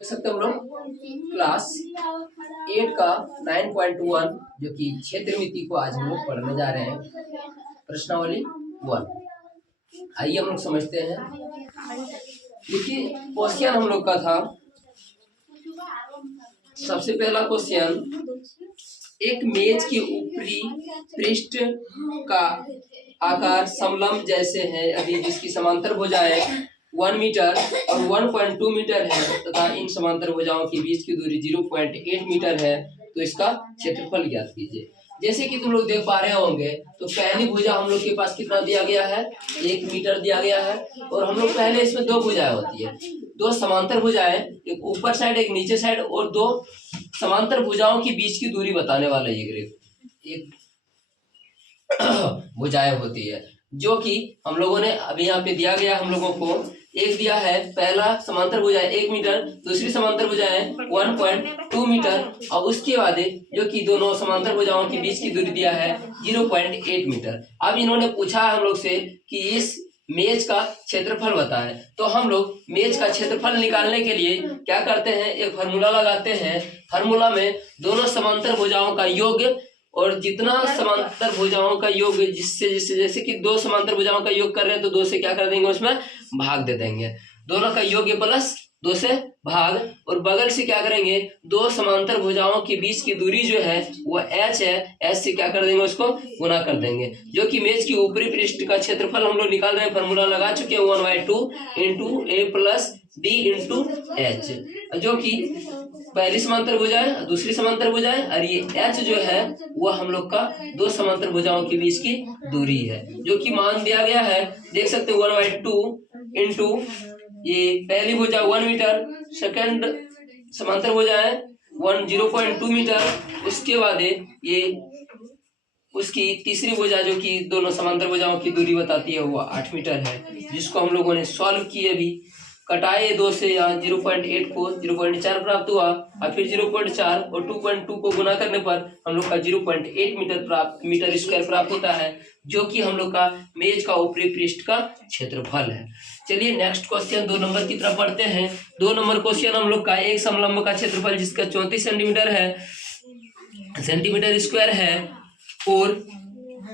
देख सकते हम लोग क्लास 8 का 9.1 जो कि क्षेत्रमिति को आज हम लोग पढ़ने जा रहे हैं। प्रश्नावली 1 आइए हम लोग समझते हैं। देखिए क्वेश्चन हम लोग का था, सबसे पहला क्वेश्चन, एक मेज के ऊपरी पृष्ठ का आकार समलंब जैसे है, अभी जिसकी समांतर भुजाएं 1 मीटर और 1.2 मीटर है तथा इन समांतर भुजाओं के बीच की दूरी 0.8 मीटर है, तो इसका क्षेत्रफल ज्ञात कीजिए। जैसे कि तुम लोग देख पा रहे होंगे, तो पहली भुजा हम लोग के पास कितना दिया गया है, 1 मीटर दिया गया है। और हम लोग पहले इसमें दो भुजाएं होती है, दो समांतर भुजाएं, एक ऊपर साइड एक नीचे साइड, और दो समांतर भुजाओं के बीच की दूरी बताने वाला एक भुजाएं होती है, जो कि हम लोगों ने अभी यहाँ पे दिया गया हम लोगों को। एक दिया है, पहला समांतर भुजा 1 मीटर, दूसरी समांतर भुजा है 1.2 मीटर, और उसके बाद जो कि दोनों समांतर भुजाओं के बीच की दूरी दिया है 0.8 मीटर। अब इन्होंने पूछा है हम लोग से कि इस मेज का क्षेत्रफल बताएं। तो हम लोग मेज का क्षेत्रफल निकालने के लिए क्या करते हैं, एक फार्मूला लगाते हैं। फार्मूला में दोनों समांतर भुजाओं का योग, और जितना समांतर भुजाओं का योग जिससे जैसे कि दो समांतर भुजाओं का योग कर रहे हैं तो 2 से क्या कर देंगे, उसमें भाग दे देंगे। दोनों का योग प्लस 2 से भाग, और बगल से क्या करेंगे, दो समांतर भुजाओं के बीच की दूरी जो है वो h है, h से क्या कर देंगे, उसको गुना कर देंगे। जो कि मेज की ऊपरी पृष्ठ का क्षेत्रफल हम लोग निकाल रहे हैं, फार्मूला लगा चुके हैं 1/2 into a plus b into h, जो कि पहली समांतर भुजा है, दूसरी समांतर भुजा है, और ये h जो है वो हम लोग का दो समांतर भुजाओं के बीच की दूरी है, जो कि मान दिया गया है। देख सकते हो 1/2 इंटू ये पहली भुजा 1 मीटर, सेकंड समांतर भुजा है 0.2 मीटर, उसके बाद ये उसकी तीसरी भुजा जो कि दोनों समांतर भुजाओं की दूरी बताती है वो 8 मीटर है, जिसको हम लोगों ने सॉल्व किए। भी कटाए 2 से, यहाँ 0.8 को 0.4 प्राप्त हुआ, और फिर 0.4 और 2.2 को गुना करने पर हम लोग का 0.8 मीटर स्क्वायर प्राप्त होता है, जो कि हम लोग का मेज का ऊपरी पृष्ठ का क्षेत्रफल है। चलिए नेक्स्ट क्वेश्चन 2 नंबर की तरफ बढ़ते हैं। 2 नंबर क्वेश्चन हम लोग का, एक समलंब का क्षेत्रफल जिसका 34 सेंटीमीटर स्क्वायर है और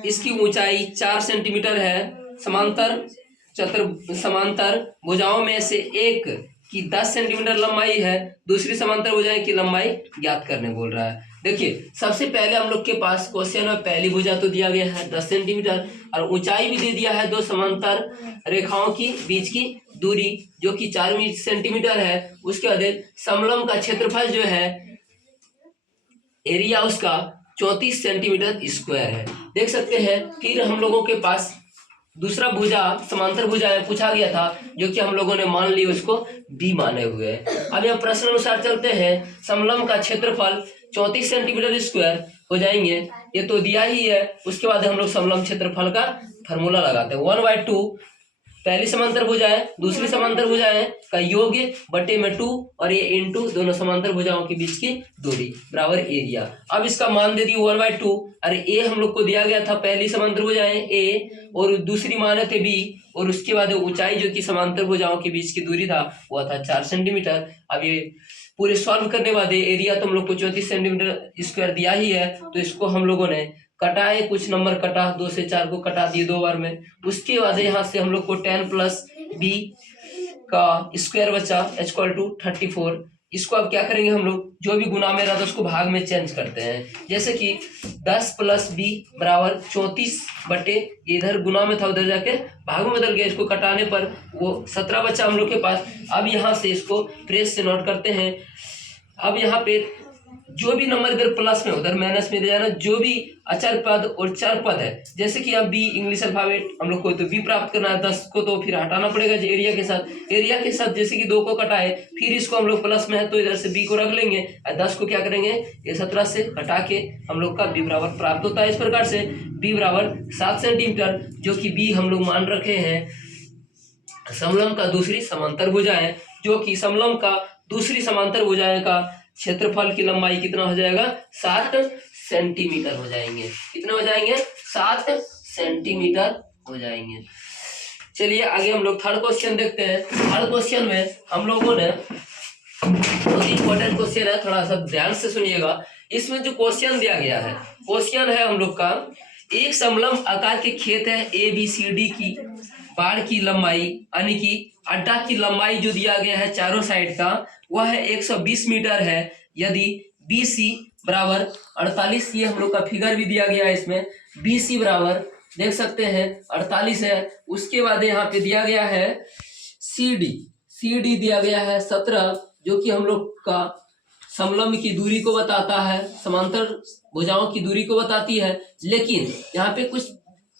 इसकी ऊंचाई 4 सेंटीमीटर है। समांतर भुजाओं में से एक की 10 सेंटीमीटर लंबाई है, दूसरी समांतर भुजाएं की लंबाई ज्ञात करने बोल रहा है। देखिए सबसे पहले हम लोग के पास क्वेश्चन में पहली भुजा तो दिया गया है 10 सेंटीमीटर, और ऊंचाई भी दे दिया है दो समांतर रेखाओं की बीच की दूरी जो कि 4 सेंटीमीटर है। उसके बाद समलंब का क्षेत्रफल जो है, एरिया उसका 34 सेंटीमीटर स्क्वायर है। देख सकते हैं। फिर हम लोगों के पास दूसरा भुजा समांतर भुजा है पूछा गया था, जो कि हम लोगों ने मान लिया उसको बी माने हुए हैं। अब यह प्रश्न अनुसार चलते हैं। समलंब का क्षेत्रफल 34 सेंटीमीटर स्क्वायर हो जाएंगे, ये तो दिया ही है। उसके बाद हम लोग समलंब क्षेत्रफल का फार्मूला लगाते हैं 1/2 पहली समांतर भुजा है, दूसरी समांतर भुजा है का योग बटे में 2, और ये इंटू दोनों समांतर भुजाओं के बीच की दूरी बराबर एरिया। अब इसका मान दे दी 1/2। अरे ए हम लोग को दिया गया था, पहली समांतर भुजा है ए और दूसरी माने थे बी, और उसके बाद ऊंचाई जो कि समांतर भुजाओं के बीच की दूरी था वह था 4 सेंटीमीटर। अब ये पूरे सॉल्व करने बाद एरिया तो हम लोग को 34 सेंटीमीटर स्क्वायर दिया ही है, तो इसको हम लोगों ने कटाए, कुछ नंबर कटा, 2 से 4 को कटा दिए 2 बार में। उसके बाद यहाँ से हम लोग को 10 प्लस बी का स्क्वायर बचा =34। इसको अब क्या करेंगे, हम लोग जो भी गुना में रहा था उसको भाग में चेंज करते हैं। जैसे कि 10 प्लस बी बराबर 34 बटे, इधर गुना में था उधर जाके भाग में बदल गया, इसको कटाने पर वो 17 बचा हम लोग के पास। अब यहाँ से इसको प्रेस से नोट करते हैं। अब यहाँ पे जो भी नंबर इधर प्लस में उधर माइनस में दे जाना, जो भी अचर पद और चर पद है, जैसे कि अब बी इंग्लिश अल्फाबेट हम लोग को तो बी प्राप्त करना है, 10 को तो फिर हटाना पड़ेगा एरिया के साथ जैसे कि 2 को कटाए, फिर इसको हम लोग प्लस में है तो इधर से बी को रख लेंगे, और 10 को क्या करेंगे, ये 17 से हटा के हम लोग का बी बराबर प्राप्त होता है। इस प्रकार से बी बराबर 7 सेंटीमीटर, जो कि बी हम लोग मान रखे हैं समलंब का दूसरी समांतर भुजा है, जो कि समलंब का दूसरी समांतर भुजाएं का क्षेत्रफल की लंबाई कितना हो जाएगा, 7 सेंटीमीटर हो जाएंगे। कितने हो जाएंगे, 7 सेंटीमीटर हो जाएंगे। चलिए आगे हम लोग थर्ड क्वेश्चन देखते हैं। थर्ड क्वेश्चन में हम लोगों ने बहुत इंपॉर्टेंट क्वेश्चन है, थोड़ा सा ध्यान से सुनिएगा। इसमें जो क्वेश्चन दिया गया है, क्वेश्चन है हम लोग का, एक समलंब आकार के खेत है ए बी सी डी की बाड़ की लंबाई यानी कि अड्डा की लंबाई जो दिया गया है चारों साइड का वह है 120 मीटर है। यदि बी सी बराबर 48, ये हम लोग का फिगर भी दिया गया है इसमें, बी सी बराबर देख सकते हैं 48 है। उसके बाद यहाँ पे दिया गया है सी डी दिया गया है 17, जो कि हम लोग का समलंब की दूरी को बताता है, समांतर भुजाओं की दूरी को बताती है। लेकिन यहाँ पे कुछ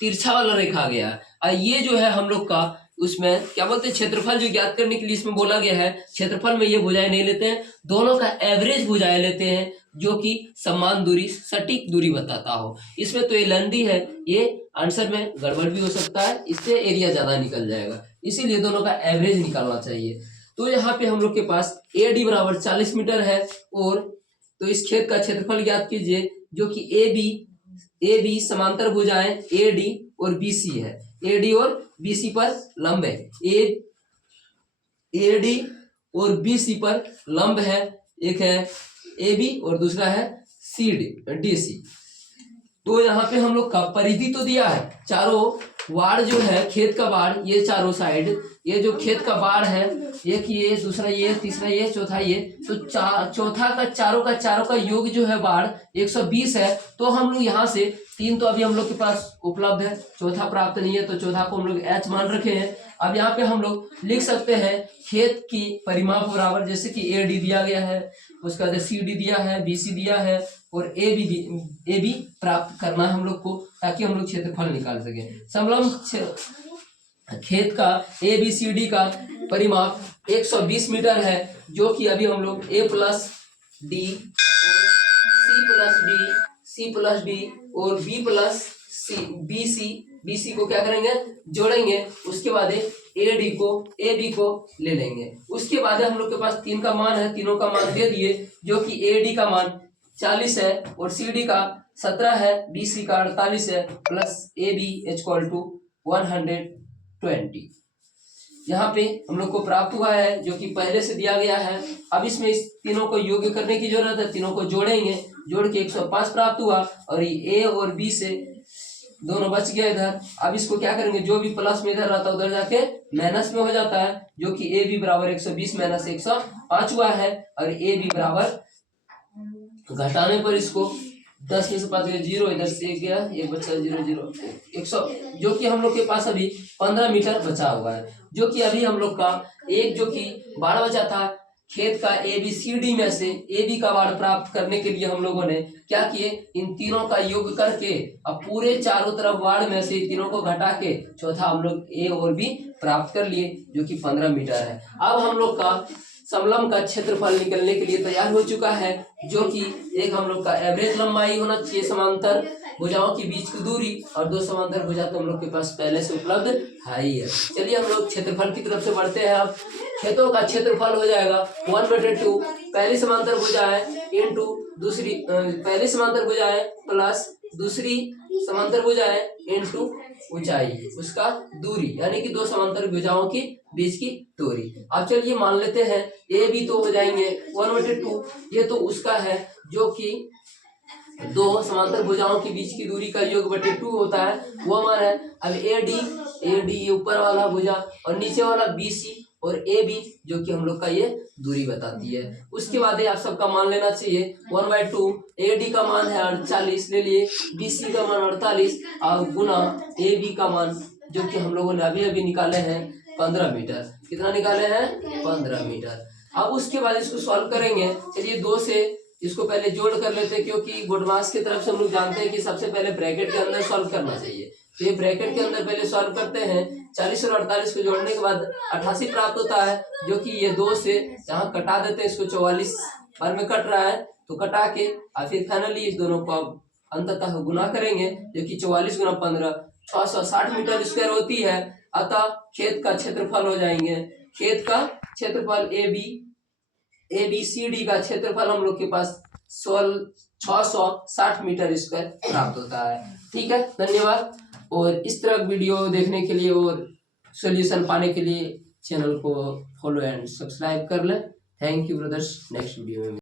तिरछा वाला रेखा गया है, और ये जो है हम लोग का उसमें क्या बोलते हैं, क्षेत्रफल जो ज्ञात करने के लिए इसमें बोला गया है, क्षेत्रफल में ये भुजाएं नहीं लेते हैं, दोनों का एवरेज भुजाएं लेते हैं, जो कि समान दूरी सटीक दूरी बताता हो। इसमें तो ये लेंदी है, ये आंसर में गड़बड़ भी हो सकता है, इससे एरिया ज्यादा निकल जाएगा, इसीलिए दोनों का एवरेज निकालना चाहिए। तो यहाँ पे हम लोग के पास ए डी बराबर 40 मीटर है, और तो इस खेत का क्षेत्रफल ज्ञात कीजिए, जो कि ए बी समांतर भुजाएं ए डी और बी सी है, ए डी और बी सी पर लंब है, ए डी और बी सी पर लंब है, एक है ए बी और दूसरा है सी डी सी। तो यहाँ पे हम लोग का परिधि तो दिया है, चारों वाड़ जो है खेत का वाड़, ये चारों साइड, ये जो खेत का वाड़ है, एक ये, दूसरा ये, तीसरा ये, चौथा ये, तो चौथा का चारों का योग जो है वाड़ 120 है। तो हम लोग यहाँ से 3 तो अभी हम लोग के पास उपलब्ध है, चौथा प्राप्त नहीं है, तो चौथा को हम लोग एच मान रखे हैं। अब यहाँ पे हम लोग लिख सकते हैं खेत की परिमाप बराबर, जैसे कि ए डी दिया गया है, उसका बाद सी डी दिया है, बी सी दिया है, और ए बी प्राप्त करना है हम लोग को, ताकि हम लोग क्षेत्रफल निकाल सके। समलंब खेत का ए बी सी डी का परिमाप 120 मीटर है, जो कि अभी हम लोग A plus D, C plus D और बी सी को क्या करेंगे, जोड़ेंगे। उसके बाद ए बी को ले लेंगे। उसके बाद हम लोग के पास 3 का मान है, तीनों का मान दे दिए, जो कि ए डी का मान 40 है और सी डी का 17 है, बी सी का 48 है, plus A B equal to 120। यहाँ पे हम लोग को प्राप्त हुआ है, जो कि पहले से दिया गया है। अब इसमें इस तीनों को योग करने की जरूरत है, तीनों को जोड़ेंगे, जोड़ के 105 प्राप्त हुआ, और ये ए और बी से दोनों बच गया इधर। अब इसको क्या करेंगे, जो भी प्लस में इधर रहता है उधर जाके माइनस में हो जाता है, जो कि ए बी बराबर 120 माइनस 105 हुआ है, और ए बी बराबर घटाने पर इसको 10 में से 5 गया 0, इधर से 1 गया, 1 बचा 0 0 100, जो कि हम लोग के पास अभी 15 मीटर बचा हुआ है। जो कि अभी हम लोग का एक जो कि बाड़ बचा था खेत का ए बी सी डी में से ए बी का बाड़ प्राप्त करने के लिए हम लोगों ने क्या किए, इन तीनों का योग करके अब पूरे चारों तरफ वार्ड में से तीनों को घटा के चौथा हम लोग ए और बी प्राप्त कर लिए, जो कि 15 मीटर है। अब हम लोग का समलंब का क्षेत्रफल निकलने के लिए तैयार हो चुका है, जो कि एक हम लोग का एवरेज लंबाई होना चाहिए समांतर भुजाओं के बीच की दूरी, और 2 समांतर भुजा तो हम लोग के पास पहले से उपलब्ध है ही है। चलिए हम लोग क्षेत्रफल की तरफ से बढ़ते हैं। अब खेतों का क्षेत्रफल हो जाएगा 1/2 पहली समांतर भुजा है इंटू दूसरी पहली समांतर भुजा है प्लस दूसरी समांतर भुजा है इंटू ऊंचाई, उसका दूरी, यानी कि 2 समांतर भुजाओं की बीच की दूरी। अब चलिए मान लेते हैं ए बी तो हो जाएंगे 1/2, ये तो उसका है, जो कि 2 समांतर भुजाओं के बीच की दूरी का योग बटे 2 होता है, वो मान है। अब ए डी ऊपर वाला भुजा और नीचे वाला बी सी और ए बी, जो कि हम लोग का ये दूरी बताती है। उसके बाद आप सबका मान लेना चाहिए 1/2, ए डी का मान है 48 ले लिए, बी सी का मान 48 और गुना ए बी का मान, जो कि हम लोगों ने अभी अभी निकाले हैं 15 मीटर। कितना निकाले हैं, 15 मीटर। अब उसके बाद इसको सॉल्व करेंगे। चलिए 2 से इसको पहले जोड़ कर लेते हैं, क्योंकि गुडमास की तरफ से हम लोग जानते हैं कि सबसे पहले ब्रैकेट के अंदर सॉल्व करना चाहिए। तो ये ब्रैकेट के अंदर पहले सॉल्व करते हैं। 40 और 48 को जोड़ने के बाद 88 प्राप्त होता है, जो कि ये 2 से यहाँ कटा देते हैं, इसको 44 बार में कट रहा है, तो कटा के और फिर फाइनली इस दोनों को अब अंततः गुना करेंगे, जो कि 44 गुना 15 660 मीटर स्क्वायर होती है। अतः खेत का क्षेत्रफल हो जाएंगे, खेत का क्षेत्रफल ए बी सी डी का क्षेत्रफल हम लोग के पास 660 मीटर स्क्वायर प्राप्त होता है। ठीक है, धन्यवाद। और इस तरह वीडियो देखने के लिए और सॉल्यूशन पाने के लिए चैनल को फॉलो एंड सब्सक्राइब कर लें। Thank you brothers, next video में